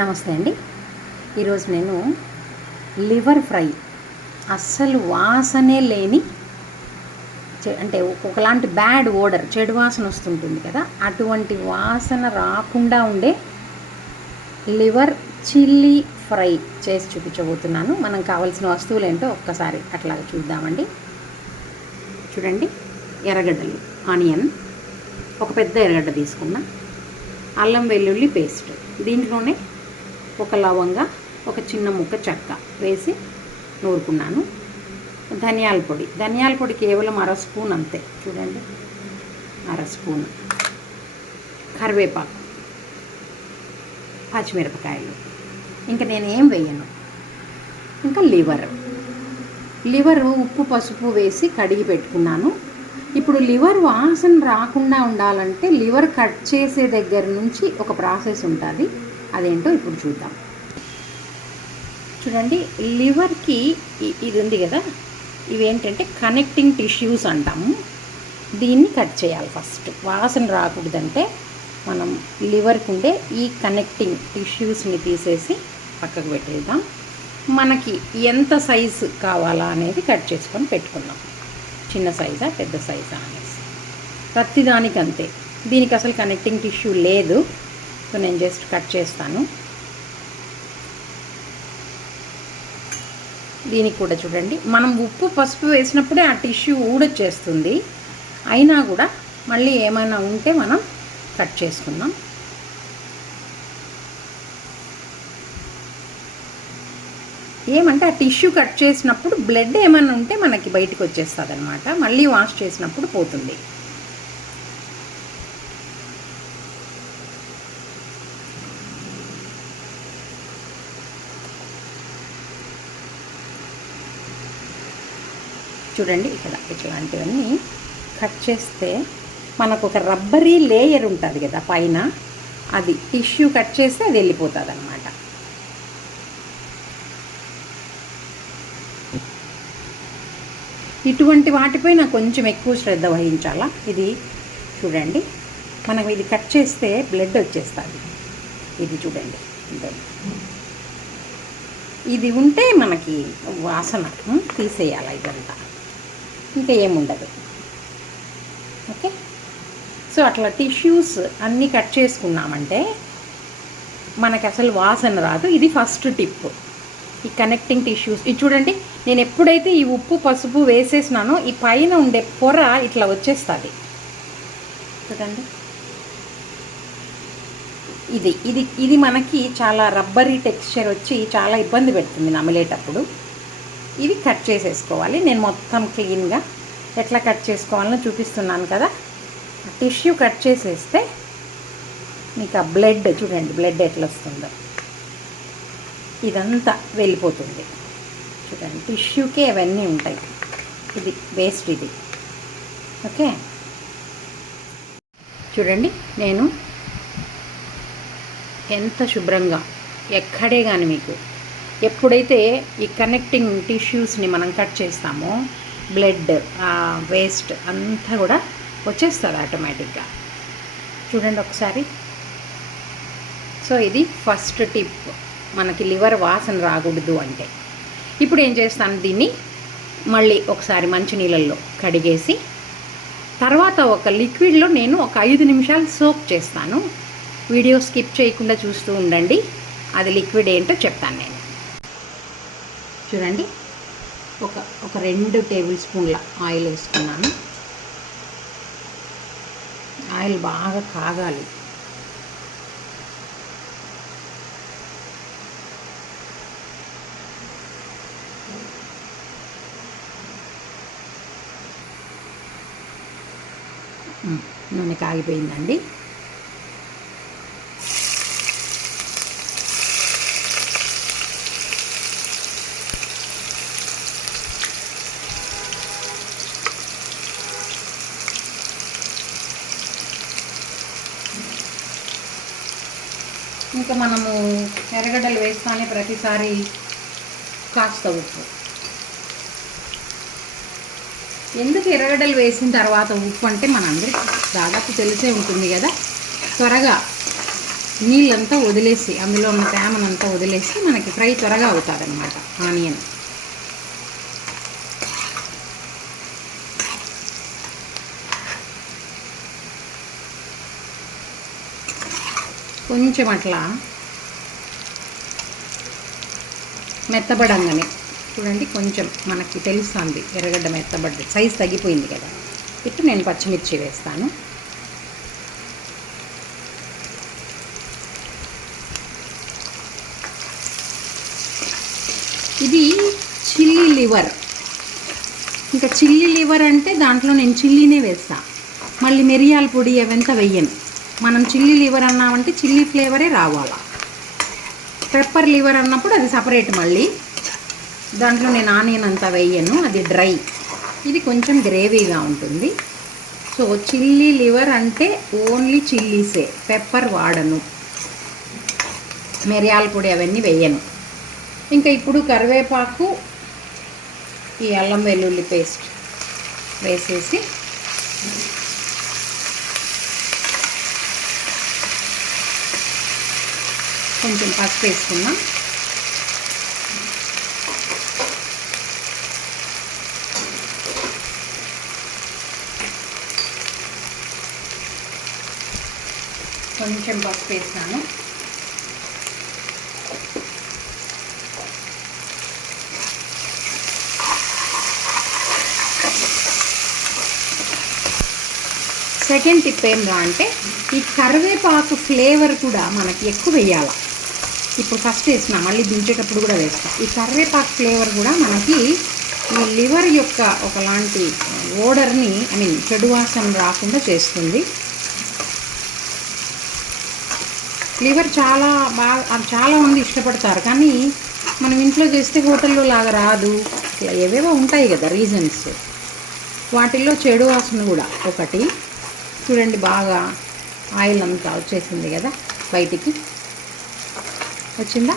నమస్తే అండి. ఈరోజు నేను లివర్ ఫ్రై అస్సలు వాసనే లేని అంటే ఒకలాంటి బ్యాడ్ ఓడర్, చెడు వాసన వస్తుంటుంది కదా, అటువంటి వాసన రాకుండా ఉండే లివర్ చిల్లీ ఫ్రై చేసి చూపించబోతున్నాను. మనం కావాల్సిన వస్తువులు ఏంటో ఒక్కసారి అట్లా చూద్దామండి. చూడండి, ఎర్రగడ్డలు, ఆనియన్, ఒక పెద్ద ఎర్రగడ్డ తీసుకున్న, అల్లం వెల్లుల్లి పేస్ట్, దీంట్లోనే ఒక లవంగ, ఒక చిన్న ముక్క చెక్క వేసి నూరుకున్నాను. ధనియాల పొడి కేవలం 1/2 స్పూన్ అంతే. చూడండి, 1/2 స్పూన్. కరివేపాకు, పచ్చిమిరపకాయలు, ఇంకా నేనేం వేయను. ఇంకా లివర్ ఉప్పు పసుపు వేసి కడిగి పెట్టుకున్నాను. ఇప్పుడు లివర్ వాసన రాకుండా ఉండాలంటే లివర్ కట్ చేసే దగ్గర నుంచి ఒక ప్రాసెస్ ఉంటుంది. అదేంటో ఇప్పుడు చూద్దాం. చూడండి, లివర్కి ఇది ఉంది కదా, ఇవేంటంటే కనెక్టింగ్ టిష్యూస్ అంటాము. దీన్ని కట్ చేయాలి ఫస్ట్. వాసన రాకూడదంటే మనం లివర్కి ఉండే ఈ కనెక్టింగ్ టిష్యూస్ని తీసేసి పక్కకు పెట్టేద్దాం. మనకి ఎంత సైజు కావాలా అనేది కట్ చేసుకొని పెట్టుకుందాం. చిన్న సైజా పెద్ద సైజా అనేసి ప్రతిదానికి అంతే. దీనికి అసలు కనెక్టింగ్ టిష్యూ లేదు, సో నేను జస్ట్ కట్ చేస్తాను. దీనికి కూడా చూడండి, మనం ఉప్పు పసుపు వేసినప్పుడే ఆ టిష్యూ ఊడొచ్చేస్తుంది. అయినా కూడా మళ్ళీ ఏమైనా ఉంటే మనం కట్ చేసుకుందాం. ఏమంటే ఆ టిష్యూ కట్ చేసినప్పుడు బ్లడ్ ఏమైనా ఉంటే మనకి బయటకు వచ్చేస్తుంది అనమాట. మళ్ళీ వాష్ చేసినప్పుడు పోతుంది. చూడండి, ఇక్కడ ఇట్లాంటివన్నీ కట్ చేస్తే మనకు ఒక రబ్బరీ లేయర్ ఉంటుంది కదా పైన, అది టిష్యూ కట్ చేస్తే అది వెళ్ళిపోతుంది అనమాట. ఇటువంటి వాటిపై నాకు కొంచెం ఎక్కువ శ్రద్ధ వహించాలా. ఇది చూడండి, మనం ఇది కట్ చేస్తే బ్లడ్ వచ్చేస్తుంది. ఇది చూడండి, ఇది ఉంటే మనకి వాసన తీసేయాలి. ఇదంతా ఇంకా ఏముండదు. ఓకే, సో అట్లా టిష్యూస్ అన్నీ కట్ చేసుకున్నామంటే మనకి అసలు వాసన రాదు. ఇది ఫస్ట్ టిప్, ఈ కనెక్టింగ్ టిష్యూస్. ఇది చూడండి, నేను ఎప్పుడైతే ఈ ఉప్పు పసుపు వేసేసినానో ఈ పైన ఉండే పొర ఇట్లా వచ్చేస్తుంది. చూడండి, ఇది మనకి చాలా రబ్బరీ టెక్స్చర్ వచ్చి చాలా ఇబ్బంది పెడుతుంది నమిలేటప్పుడు. ఇవి కట్ చేసేసుకోవాలి. నేను మొత్తం క్లీన్గా ఎట్లా కట్ చేసుకోవాలో చూపిస్తున్నాను కదా. టిష్యూ కట్ చేసేస్తే మీకు ఆ బ్లడ్ చూడండి, బ్లడ్ ఎట్లా వస్తుందో ఇదంతా వెళ్ళిపోతుంది. చూడండి, టిష్యూకే అవన్నీ ఉంటాయి. ఇది వేస్ట్ ఇది. ఓకే, చూడండి, నేను ఎంత శుభ్రంగా ఎక్కడే కానీ మీకు ఎప్పుడైతే ఈ కనెక్టింగ్ టిష్యూస్ని మనం కట్ చేస్తామో బ్లడ్ వేస్ట్ అంతా కూడా వచ్చేస్తుంది ఆటోమేటిక్గా. చూడండి ఒకసారి. సో ఇది ఫస్ట్ టిప్, మనకి లివర్ వాసన రాకూడదు అంటే. ఇప్పుడు ఏం చేస్తాను, దీన్ని మళ్ళీ ఒకసారి మంచినీళ్ళల్లో కడిగేసి తర్వాత ఒక లిక్విడ్లో నేను ఒక 5 నిమిషాలు సోక్ చేస్తాను. వీడియో స్కిప్ చేయకుండా చూస్తూ ఉండండి, అది లిక్విడ్ ఏంటో చెప్తాను నేను. చూడండి, ఒక 2 టేబుల్ స్పూన్ల ఆయిల్ వేసుకున్నాను. ఆయిల్ బాగా కాగాలి. నూనె కాగిపోయిందండి. ఇంకా మనము ఎర్రగడ్డలు వేస్తానే ప్రతిసారి కాస్త ఉప్పు. ఎందుకు ఎర్రగడ్డలు వేసిన తర్వాత ఉప్పు అంటే మనందరికీ దాదాపు తెలిసే ఉంటుంది కదా, త్వరగా నీళ్ళంతా వదిలేసి, అందులో ఉన్న తేమనంతా వదిలేసి మనకి ఫ్రై త్వరగా అవుతుంది అన్నమాట ఆనియన్. కొంచెం అట్లా మెత్తబడంగానే చూడండి, కొంచెం మనకి తెలుస్తుంది ఎర్రగడ్డ మెత్తబడ్డ సైజ్ తగ్గిపోయింది కదా. ఇప్పుడు నేను పచ్చిమిర్చి వేస్తాను. ఇది చిల్లీ లివర్. ఇంకా చిల్లీ లివర్ అంటే దాంట్లో నేను చిల్లీనే వేస్తాను, మళ్ళీ మిరియాల పొడి అవంతా వెయ్యను. మనం చిల్లీ లివర్ అన్నామంటే చిల్లీ ఫ్లేవరే రావాలా. పెప్పర్ లివర్ అన్నప్పుడు అది సపరేట్. మళ్ళీ దాంట్లో నేను ఆనియన్ అంతా వేయను, అది డ్రై. ఇది కొంచెం గ్రేవీగా ఉంటుంది. సో చిల్లీ లివర్ అంటే ఓన్లీ చిల్లీసే, పెప్పర్ వాడను, మిరియాల పొడి అవన్నీ వేయను. ఇంకా ఇప్పుడు కరివేపాకు, ఈ అల్లం వెల్లుల్లి పేస్ట్ వేసేసి కొంచెం పసుపు వేసుకున్నాం. కొంచెం పసుపు వేసాను. సెకండ్ టిప్ ఏంటంటే అంటే ఈ కరివేపాకు ఫ్లేవర్ కూడా మనకి ఎక్కువ వేయాలి. ఇప్పుడు ఫస్ట్ వేసిన, మళ్ళీ దించేటప్పుడు కూడా వేస్తాం. ఈ కరివేపాకు ఫ్లేవర్ కూడా మనకి ఈ లివర్ యొక్క ఒకలాంటి ఓడర్ని, చెడు వాసన రాకుండా చేస్తుంది. లివర్ చాలామంది ఇష్టపడతారు, కానీ మనం ఇంట్లో చేస్తే హోటల్లో లాగా రాదు. ఇట్లా ఏవేవో ఉంటాయి కదా రీజన్స్. వాటిల్లో చెడు వాసన కూడా ఒకటి. చూడండి, బాగా ఆయిల్ అంతా వచ్చేసింది కదా, బయటికి వచ్చిందా.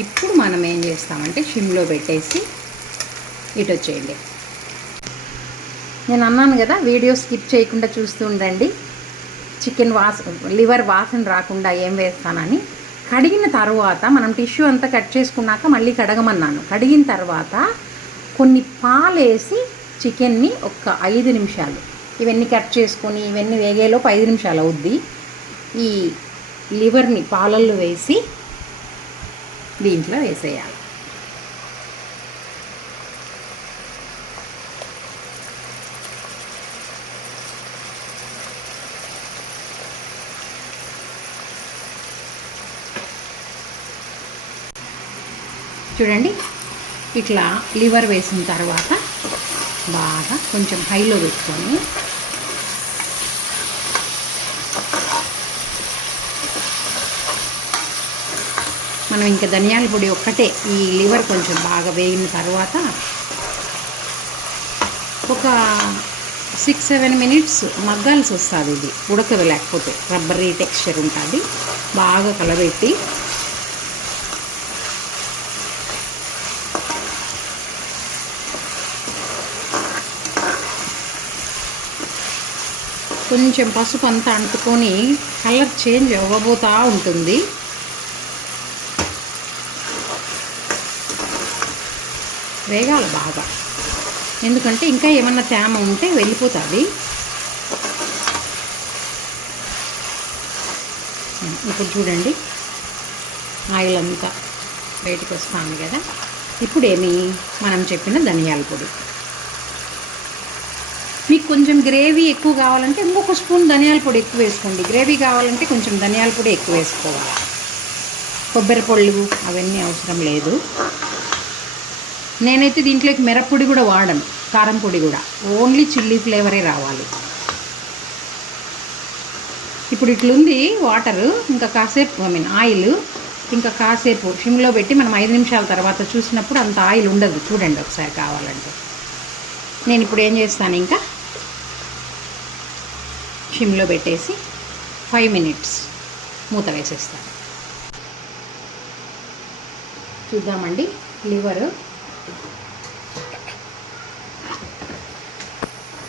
ఇప్పుడు మనం ఏం చేస్తామంటే సిమ్లో పెట్టేసి ఇటు వచ్చేయండి. నేను అన్నాను కదా, వీడియో స్కిప్ చేయకుండా చూస్తూ ఉండండి. చికెన్ లివర్ వాసన రాకుండా ఏం వేస్తానని. కడిగిన తర్వాత మనం టిష్యూ అంతా కట్ చేసుకున్నాక మళ్ళీ కడగమన్నాను. కడిగిన తర్వాత కొన్ని పాలేసి చికెన్ని ఒక 5 నిమిషాలు, ఇవన్నీ కట్ చేసుకొని ఇవన్నీ వేగేలోపు 5 నిమిషాలు అవుద్ది. ఈ లివర్ని పాలల్లో వేసి దీంట్లో వేసేయాలి. చూడండి, ఇట్లా లివర్ వేసిన తర్వాత బాగా కొంచెం హైలో పెట్టుకొని మనం ఇంకా ధనియాల పొడి ఒక్కటే, ఈ లివర్ కొంచెం బాగా వేగిన తర్వాత ఒక 6-7 మినిట్స్ మగ్గాల్సి వస్తుంది. ఇది ఉడకదు, లేకపోతే రబ్బరీ టెక్స్చర్ ఉంటుంది. బాగా కలబెట్టి కొంచెం పసుపు అంతా అంటుకొని కలర్ చేంజ్ అవ్వబోతూ ఉంటుంది. వేగాలి బాగా, ఎందుకంటే ఇంకా ఏమన్నా తేమ ఉంటే వెళ్ళిపోతుంది. ఇప్పుడు చూడండి, ఆయిల్ అంతా బయటకు వస్తుంది కదా. ఇప్పుడు మనం చెప్పిన ధనియాల పొడి. మీకు కొంచెం గ్రేవీ ఎక్కువ కావాలంటే ఇంకొక స్పూన్ ధనియాల పొడి ఎక్కువ వేసుకోండి. గ్రేవీ కావాలంటే కొంచెం ధనియాల పొడి ఎక్కువ వేసుకోవాలి. కొబ్బరి పొళ్ళు అవన్నీ అవసరం లేదు. నేనైతే దీంట్లోకి మిరప్పొడి కూడా వాడను, కారం పొడి కూడా, ఓన్లీ చిల్లీ ఫ్లేవరే రావాలి. ఇప్పుడు ఇట్లుంది వాటరు. ఇంకా కాసేపు ఆయిల్ ఇంకా కాసేపు సిమ్లో పెట్టి మనం 5 నిమిషాల తర్వాత చూసినప్పుడు అంత ఆయిల్ ఉండదు. చూడండి ఒకసారి కావాలంటే. నేను ఇప్పుడు ఏం చేస్తాను, ఇంకా సిమ్లో పెట్టేసి 5 మినిట్స్ మూత వేసేస్తాను. చూద్దామండి, లివర్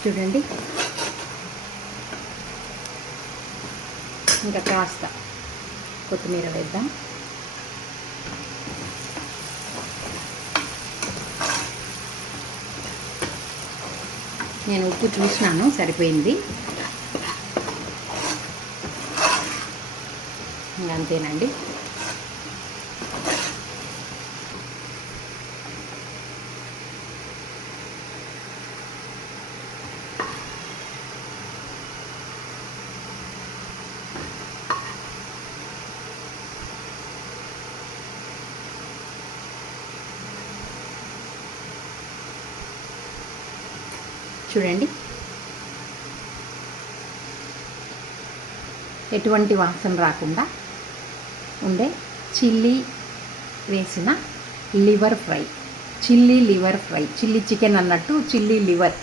చూడండి, ఇంకా కాస్త కొత్తిమీర వేద్దాం. నేను ఉప్పు చూసినాను, సరిపోయింది. అంతేనండి. చూడండి, ఎటువంటి వాసన రాకుండా ఉండే చిల్లీ వేసిన liver fry, chilli liver fry, chilli chicken అన్నట్టు చిల్లీ లివర్.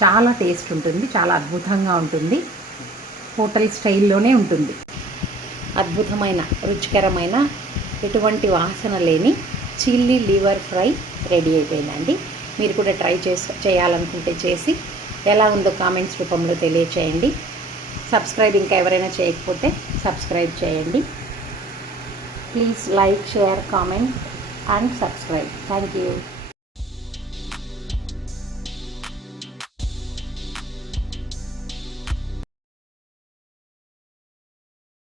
చాలా టేస్ట్ ఉంటుంది, చాలా అద్భుతంగా ఉంటుంది. హోటల్ స్టైల్లోనే ఉంటుంది. అద్భుతమైన రుచికరమైన ఎటువంటి వాసన లేని చిల్లీ లివర్ ఫ్రై రెడీ అయిపోయిందండి. మీరు కూడా ట్రై చేయాలనుకుంటే చేసి ఎలా ఉందో కామెంట్స్ రూపంలో తెలియచేయండి. సబ్స్క్రైబ్ ఇంకా ఎవరైనా చేయకపోతే సబ్స్క్రైబ్ చేయండి. Please like, share, comment and subscribe. Thank you.